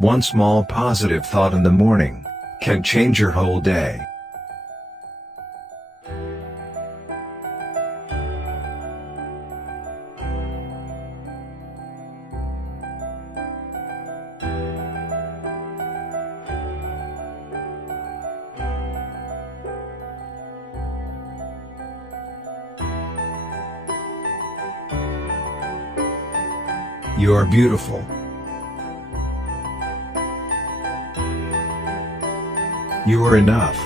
One small positive thought in the morning can change your whole day. You are beautiful. You are enough.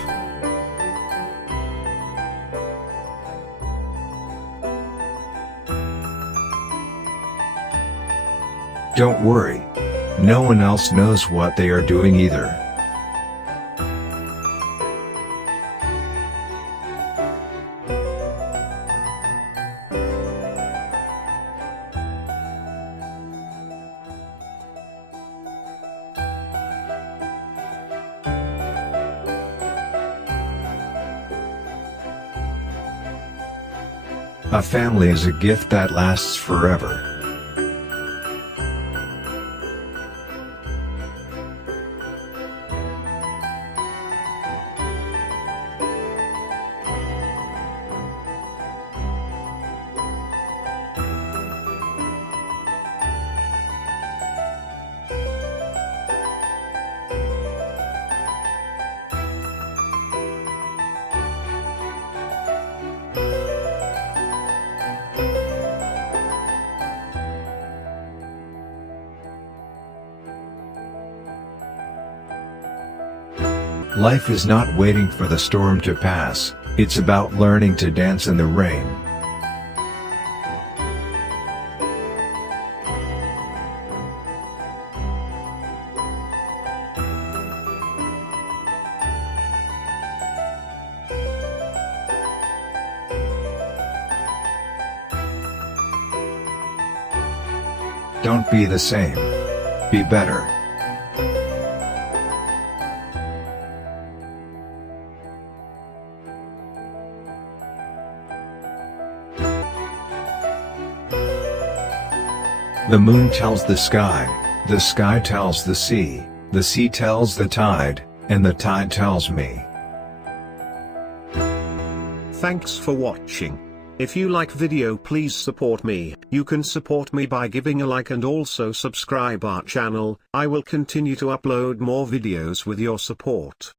Don't worry. No one else knows what they are doing either. A family is a gift that lasts forever. Life is not waiting for the storm to pass, it's about learning to dance in the rain. Don't be the same. Be better. The moon tells the sky tells the sea tells the tide, and the tide tells me. Thanks for watching. If you like video, please support me. You can support me by giving a like and also subscribe our channel. I will continue to upload more videos with your support.